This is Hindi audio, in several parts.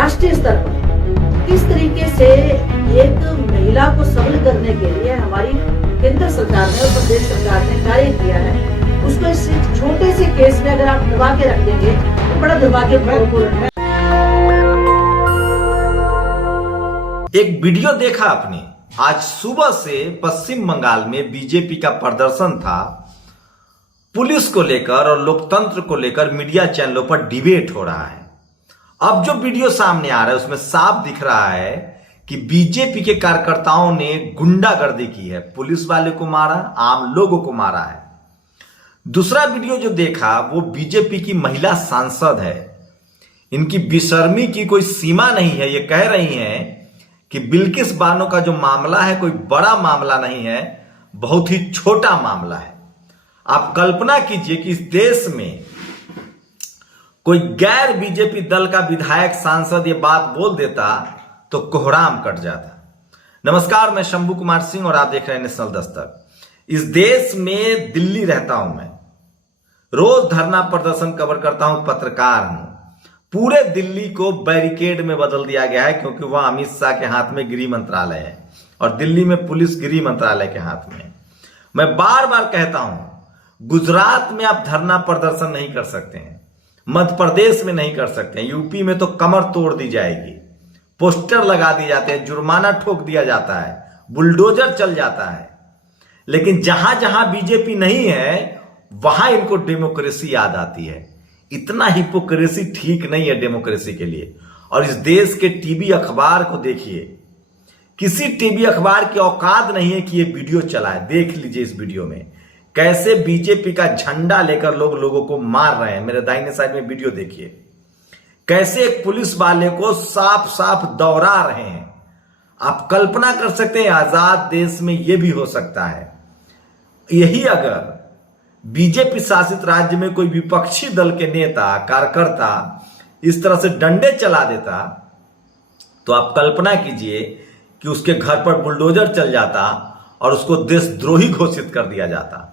राष्ट्रीय स्तर पर किस तरीके से एक महिला को सबल करने के लिए हमारी केंद्र सरकार ने और प्रदेश सरकार ने कार्य किया है, उसको इस छोटे से केस में अगर आप दबा के रख देंगे तो बड़ा दुर्भाग्यपूर्ण है। एक वीडियो देखा आपने, आज सुबह से पश्चिम बंगाल में बीजेपी का प्रदर्शन था। पुलिस को लेकर और लोकतंत्र को लेकर मीडिया चैनलों पर डिबेट हो रहा है। अब जो वीडियो सामने आ रहा है उसमें साफ दिख रहा है कि बीजेपी के कार्यकर्ताओं ने गुंडागर्दी की है, पुलिस वाले को मारा, आम लोगों को मारा है। दूसरा वीडियो जो देखा वो बीजेपी की महिला सांसद है। इनकी बेशर्मी की कोई सीमा नहीं है। ये कह रही हैं कि बिल्किस बानो का जो मामला है कोई बड़ा मामला नहीं है, बहुत ही छोटा मामला है। आप कल्पना कीजिए कि इस देश में कोई गैर बीजेपी दल का विधायक सांसद ये बात बोल देता तो कोहराम कट जाता। नमस्कार, मैं शंभू कुमार सिंह और आप देख रहे हैं नेशनल दस्तक। इस देश में दिल्ली रहता हूं मैं, रोज धरना प्रदर्शन कवर करता हूं, पत्रकार हूं। पूरे दिल्ली को बैरिकेड में बदल दिया गया है क्योंकि वह अमित शाह के हाथ में गृह मंत्रालय है और दिल्ली में पुलिस गृह मंत्रालय के हाथ में। मैं बार बार कहता हूं, गुजरात में आप धरना प्रदर्शन नहीं कर सकते हैं, मध्य प्रदेश में नहीं कर सकते हैं, यूपी में तो कमर तोड़ दी जाएगी, पोस्टर लगा दिए जाते हैं, जुर्माना ठोक दिया जाता है, बुलडोजर चल जाता है। लेकिन जहां जहां बीजेपी नहीं है वहां इनको डेमोक्रेसी याद आती है। इतना हिपोक्रेसी ठीक नहीं है डेमोक्रेसी के लिए। और इस देश के टीवी अखबार को देखिए, किसी टीवी अखबार की औकात नहीं है कि ये वीडियो चलाए। देख लीजिए इस वीडियो में कैसे बीजेपी का झंडा लेकर लोग लोगों को मार रहे हैं। मेरे दाहिने साइड में वीडियो देखिए, कैसे एक पुलिस वाले को साफ साफ दौड़ा रहे हैं। आप कल्पना कर सकते हैं आजाद देश में यह भी हो सकता है। यही अगर बीजेपी शासित राज्य में कोई विपक्षी दल के नेता कार्यकर्ता इस तरह से डंडे चला देता तो आप कल्पना कीजिए कि उसके घर पर बुलडोजर चल जाता और उसको देशद्रोही घोषित कर दिया जाता।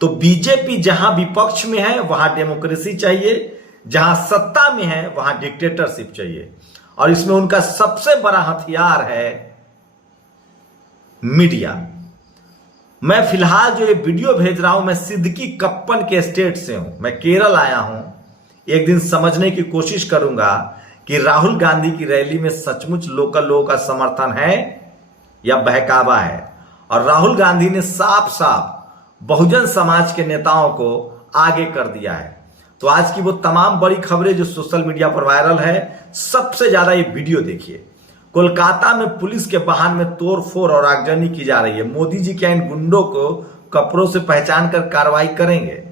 तो बीजेपी जहां विपक्ष में है वहां डेमोक्रेसी चाहिए, जहां सत्ता में है वहां डिक्टेटरशिप चाहिए। और इसमें उनका सबसे बड़ा हथियार है मीडिया। मैं फिलहाल जो ये वीडियो भेज रहा हूं, मैं सिद्दीकी कप्पन के स्टेट से हूं, मैं केरल आया हूं। एक दिन समझने की कोशिश करूंगा कि राहुल गांधी की रैली में सचमुच लोकल लोगों का समर्थन है या बहकावा है। और राहुल गांधी ने साफ साफ बहुजन समाज के नेताओं को आगे कर दिया है। तो आज की वो तमाम बड़ी खबरें जो सोशल मीडिया पर वायरल है, सबसे ज्यादा ये वीडियो देखिए। कोलकाता में पुलिस के वाहन में तोड़फोड़ और आगजनी की जा रही है। मोदी जी क्या इन गुंडों को कपड़ों से पहचान कर कार्रवाई करेंगे?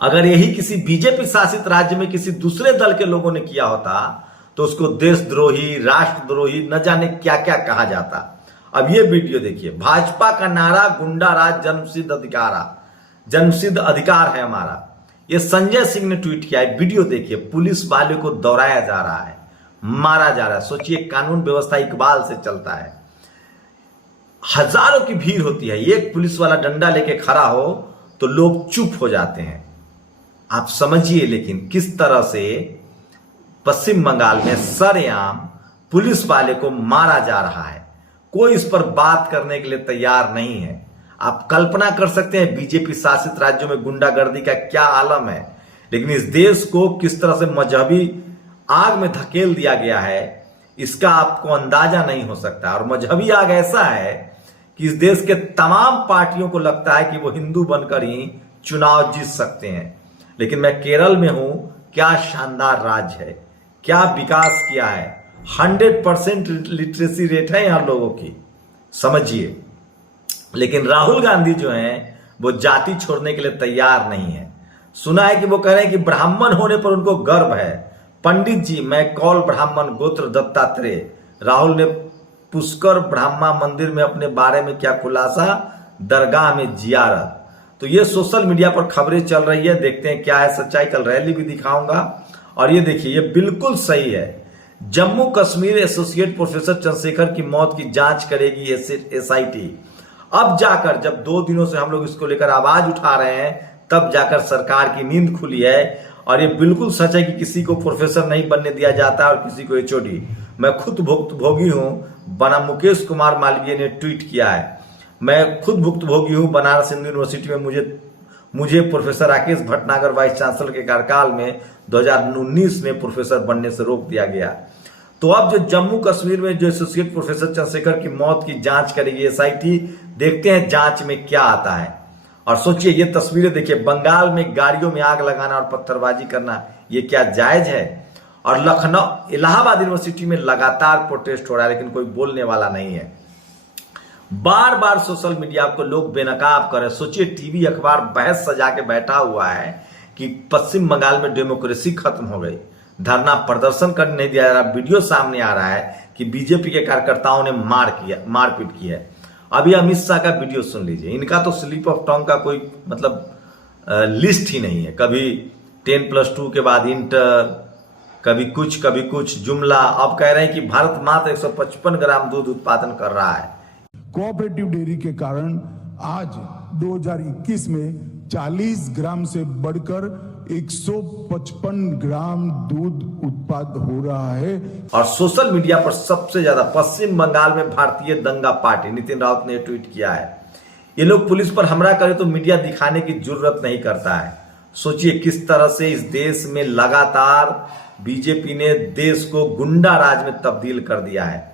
अगर यही किसी बीजेपी शासित राज्य में किसी दूसरे दल के लोगों ने किया होता तो उसको देशद्रोही, राष्ट्रद्रोही, न जाने क्या क्या कहा जाता। अब ये वीडियो देखिए, भाजपा का नारा गुंडा राज जन्मसिद्ध अधिकार है हमारा। ये संजय सिंह ने ट्वीट किया है। वीडियो देखिए, पुलिस वाले को दौड़ाया जा रहा है, मारा जा रहा है। सोचिए, कानून व्यवस्था इकबाल से चलता है, हजारों की भीड़ होती है, एक पुलिस वाला डंडा लेके खड़ा हो तो लोग चुप हो जाते हैं। आप समझिए लेकिन किस तरह से पश्चिम बंगाल में सरेआम पुलिस वाले को मारा जा रहा है। कोई इस पर बात करने के लिए तैयार नहीं है। आप कल्पना कर सकते हैं बीजेपी शासित राज्यों में गुंडागर्दी का क्या आलम है। लेकिन इस देश को किस तरह से मजहबी आग में धकेल दिया गया है, इसका आपको अंदाजा नहीं हो सकता। और मजहबी आग ऐसा है कि इस देश के तमाम पार्टियों को लगता है कि वो हिंदू बनकर ही चुनाव जीत सकते हैं। लेकिन मैं केरल में हूं, क्या शानदार राज्य है, क्या विकास किया है। 100% लिटरेसी रेट है यहां लोगों की, समझिए। लेकिन राहुल गांधी जो हैं वो जाति छोड़ने के लिए तैयार नहीं है। सुना है कि वो कह रहे हैं कि ब्राह्मण होने पर उनको गर्व है। पंडित जी, मैं कौल ब्राह्मण गोत्र दत्तात्रेय। राहुल ने पुष्कर ब्रह्मा मंदिर में अपने बारे में क्या खुलासा, दरगाह में जियारत। तो ये सोशल मीडिया पर खबरें चल रही है, देखते हैं क्या है सच्चाई। कल रैली भी दिखाऊंगा। और ये देखिए, ये बिल्कुल सही है। जम्मू कश्मीर एसोसिएट प्रोफेसर चंद्रशेखर की मौत की जांच करेगी एसआईटी। अब जाकर, जब 2 दिनों से हम लोग इसको लेकर आवाज उठा रहे हैं, तब जाकर सरकार की नींद खुली है और ये बिल्कुल सच है कि किसी को प्रोफेसर नहीं बनने दिया जाता और किसी को एचओडी। मैं खुद भुक्तभोगी हूं, बना मुकेश कुमार मालवीय ने ट्वीट किया है, मैं खुद भुक्तभोगी हूं। बनारस हिंदू यूनिवर्सिटी में मुझे professor Rakesh Bhatnagar vice chancellor के कार्यकाल में 2019 में प्रोफेसर बनने से रोक दिया गया। तो अब जो जम्मू कश्मीर में जो एसोसिएट प्रोफेसर चंद्रशेखर की मौत की जांच करेगी एसआईटी, देखते हैं जांच में क्या आता है। और सोचिए, ये तस्वीरें देखिए, बंगाल में गाड़ियों में आग लगाना और पत्थरबाजी करना, ये क्या जायज है? और लखनऊ इलाहाबाद यूनिवर्सिटी में लगातार प्रोटेस्ट हो रहा है, लेकिन कोई बोलने वाला नहीं है। बार बार सोशल मीडिया को लोग बेनकाब कर रहे हैं। सोचिए, टीवी अखबार बहस सजा के बैठा हुआ है कि पश्चिम बंगाल में डेमोक्रेसी खत्म हो गई, धरना प्रदर्शन करने नहीं दिया जा रहा। वीडियो सामने आ रहा है कि बीजेपी के कार्यकर्ताओं ने मारपीट की है। अभी अमित शाह का वीडियो सुन लीजिए, इनका तो स्लिप ऑफ टंग का कोई मतलब लिस्ट ही नहीं है। कभी 10+2 के बाद इंटर, कभी कुछ जुमला। अब कह रहे हैं कि भारत मात्र 155 ग्राम दूध उत्पादन कर रहा है। कोऑपरेटिव डेयरी के कारण आज 2021 में 40 ग्राम से बढ़कर 155 ग्राम दूध उत्पादन हो रहा है। और सोशल मीडिया पर सबसे ज्यादा पश्चिम बंगाल में भारतीय दंगा पार्टी, नितिन राउत ने ट्वीट किया है, ये लोग पुलिस पर हमला करे तो मीडिया दिखाने की जरूरत नहीं करता है। सोचिए किस तरह से इस देश में लगातार बीजेपी ने देश को गुंडा राज में तब्दील कर दिया है।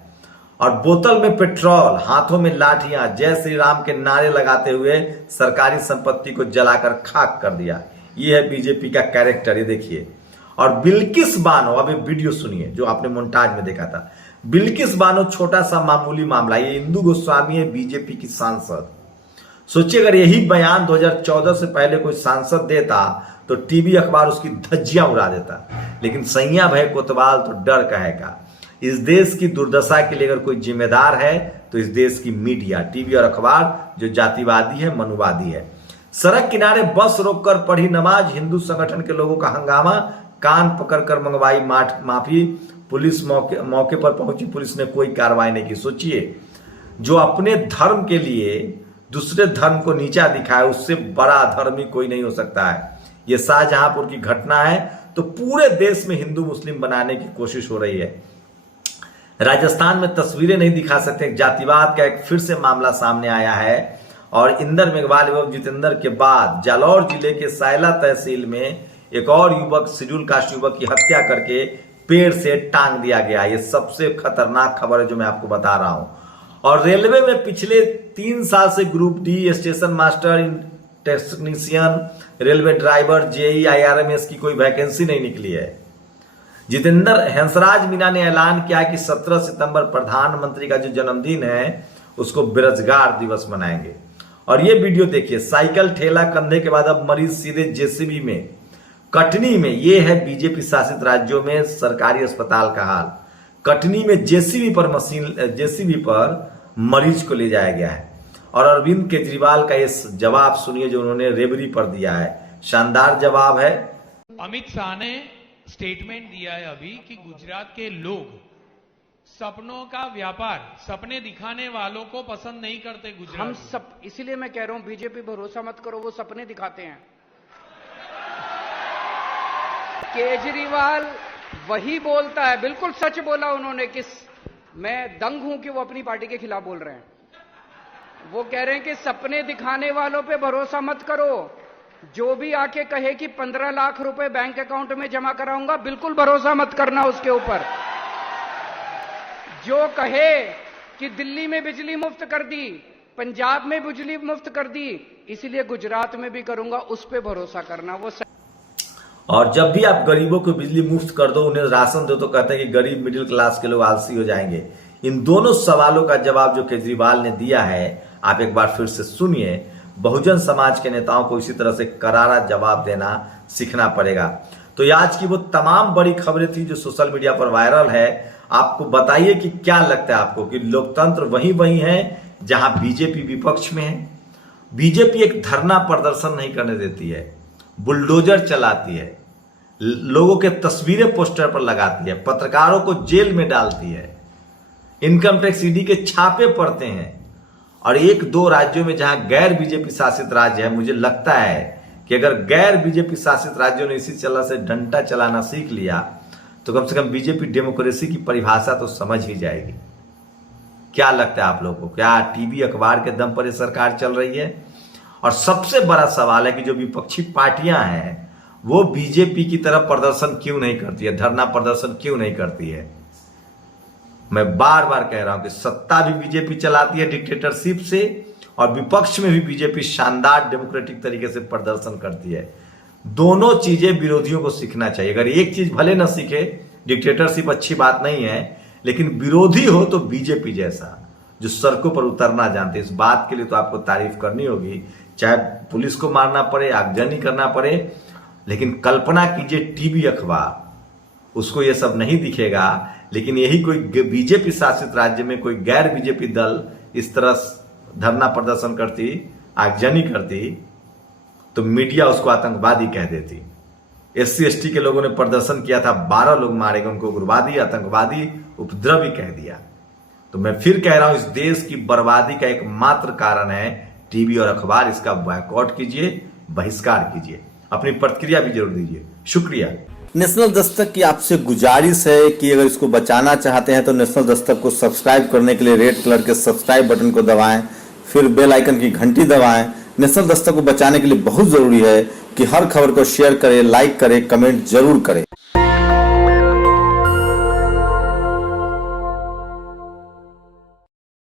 और बोतल में पेट्रोल, हाथों में लाठियां, जय श्री राम के नारे लगाते हुए सरकारी संपत्ति को जलाकर खाक कर दिया। ये है बीजेपी का कैरेक्टर, ये देखिए। और बिल्किस बानो, अभी वीडियो सुनिए जो आपने मोन्टाज में देखा था। बिल्किस बानो छोटा सा मामूली मामला, ये इंदु गोस्वामी है, बीजेपी की सांसद। सोचिए अगर यही बयान 2014 से पहले कोई सांसद देता तो टीवी अखबार उसकी धज्जियां उड़ा देता। लेकिन सैया भय कोतवाल तो डर कहेगा। इस देश की दुर्दशा के लिए अगर कोई जिम्मेदार है तो इस देश की मीडिया, टीवी और अखबार जो जातिवादी है, मनुवादी है। सड़क किनारे बस रोककर पढ़ी नमाज, हिंदू संगठन के लोगों का हंगामा, कान पकड़कर मंगवाई माफी, पुलिस मौके पर पहुंची, पुलिस ने कोई कार्रवाई नहीं की। सोचिए, जो अपने धर्म के लिए दूसरे धर्म को नीचा दिखाए, उससे बड़ा अधर्मी कोई नहीं हो सकता है। यह शाहजहांपुर की घटना है। तो पूरे देश में हिंदू मुस्लिम बनाने की कोशिश हो रही है। राजस्थान में तस्वीरें नहीं दिखा सकते, जातिवाद का एक फिर से मामला सामने आया है। और इंदर मेघवाल एवं जितेंद्र के बाद जालौर जिले के सायला तहसील में एक और युवक, शेड्यूल कास्ट युवक की हत्या करके पेड़ से टांग दिया गया। ये सबसे खतरनाक खबर है जो मैं आपको बता रहा हूं। और रेलवे में पिछले 3 साल से group D, station master, technician, railway driver, JE, IRMS की कोई वैकेंसी नहीं निकली है। जितेंद्र हंसराज मीना ने ऐलान किया कि 17 सितंबर प्रधानमंत्री का जो जन्मदिन है उसको बेरोजगार दिवस मनाएंगे। और ये वीडियो देखिए, साइकिल ठेला कंधे के बाद अब मरीज सीधे जेसीबी में। कटनी में, ये है बीजेपी शासित राज्यों में सरकारी अस्पताल का हाल। कटनी में जेसीबी पर मरीज को ले जाया गया है। और अरविंद केजरीवाल का इस जवाब सुनिए जो उन्होंने रेबरी पर दिया है। शानदार जवाब है। अमित शाह ने स्टेटमेंट दिया है अभी कि गुजरात के लोग सपनों का व्यापार, सपने दिखाने वालों को पसंद नहीं करते गुजरात। हम सब, इसीलिए मैं कह रहा हूं बीजेपी भरोसा मत करो, वो सपने दिखाते हैं। केजरीवाल वही बोलता है, बिल्कुल सच बोला उन्होंने कि मैं दंग हूं कि वो अपनी पार्टी के खिलाफ बोल रहे हैं। वो कह रहे हैं कि सपने दिखाने वालों पे भरोसा मत करो। जो भी आके कहे कि 15 लाख रुपए बैंक अकाउंट में जमा कराऊंगा, बिल्कुल भरोसा मत करना उसके ऊपर। जो कहे कि दिल्ली में बिजली मुफ्त कर दी, पंजाब में बिजली मुफ्त कर दी, इसलिए गुजरात में भी करूंगा, उस पर भरोसा करना। वो और जब भी आप गरीबों को बिजली मुफ्त कर दो, उन्हें राशन दो, तो कहते हैं कि गरीब मिडिल क्लास के लोग आलसी हो जाएंगे। इन दोनों सवालों का जवाब जो केजरीवाल ने दिया है, आप एक बार फिर से सुनिए। बहुजन समाज के नेताओं को इसी तरह से करारा जवाब देना सीखना पड़ेगा। तो ये आज की वो तमाम बड़ी खबरें थी जो सोशल मीडिया पर वायरल है। आपको बताइए कि क्या लगता है आपको कि लोकतंत्र वही है जहां बीजेपी विपक्ष में है। बीजेपी एक धरना प्रदर्शन नहीं करने देती है, बुलडोजर चलाती है, लोगों के तस्वीरें पोस्टर पर लगाती है, पत्रकारों को जेल में डालती है, इनकम टैक्स ईडी के छापे पड़ते हैं। और 1-2 राज्यों में जहां गैर बीजेपी शासित राज्य है, मुझे लगता है कि अगर गैर बीजेपी शासित राज्यों ने इसी तरह से डंडा चलाना सीख लिया तो कम से कम बीजेपी डेमोक्रेसी की परिभाषा तो समझ ही जाएगी। क्या लगता है आप लोगों को, क्या टीवी अखबार के दम पर ये सरकार चल रही है? और सबसे बड़ा सवाल है कि जो विपक्षी पार्टियां हैं वो बीजेपी की तरफ प्रदर्शन क्यों नहीं करती है, धरना प्रदर्शन क्यों नहीं करती है? मैं बार बार कह रहा हूं कि सत्ता भी बीजेपी चलाती है डिक्टेटरशिप से, और विपक्ष में भी बीजेपी शानदार डेमोक्रेटिक तरीके से प्रदर्शन करती है। दोनों चीजें विरोधियों को सीखना चाहिए। अगर एक चीज भले न सीखे, डिक्टेटरशिप अच्छी बात नहीं है, लेकिन विरोधी हो तो बीजेपी जैसा जो सड़कों पर उतरना जानते, इस बात के लिए तो आपको तारीफ करनी होगी। चाहे पुलिस को मारना पड़े, आगजनी करना पड़े, लेकिन कल्पना कीजिए टीवी अखबार, उसको ये सब नहीं दिखेगा, लेकिन यही कोई बीजेपी शासित राज्य में कोई गैर बीजेपी दल इस तरह धरना प्रदर्शन करती, आगजनी करती, तो मीडिया उसको आतंकवादी कह देती। SC ST के लोगों ने प्रदर्शन किया था, 12 लोग मारे गए, उनको उग्रवादी, आतंकवादी, उपद्रवी कह दिया। तो मैं फिर कह रहा हूं, इस देश की बर्बादी का एकमात्र कारण है टीवी और अखबार। इसका बॉयकॉट कीजिए, बहिष्कार कीजिए, अपनी प्रतिक्रिया भी जरूर दीजिए। शुक्रिया। नेशनल दस्तक की आपसे गुजारिश है कि अगर इसको बचाना चाहते हैं तो नेशनल दस्तक को सब्सक्राइब करने के लिए रेड कलर के सब्सक्राइब बटन को दबाएं, फिर बेल आइकन की घंटी दबाएं। नेशनल दस्तक को बचाने के लिए बहुत जरूरी है कि हर खबर को शेयर करें, लाइक करें, कमेंट जरूर करें।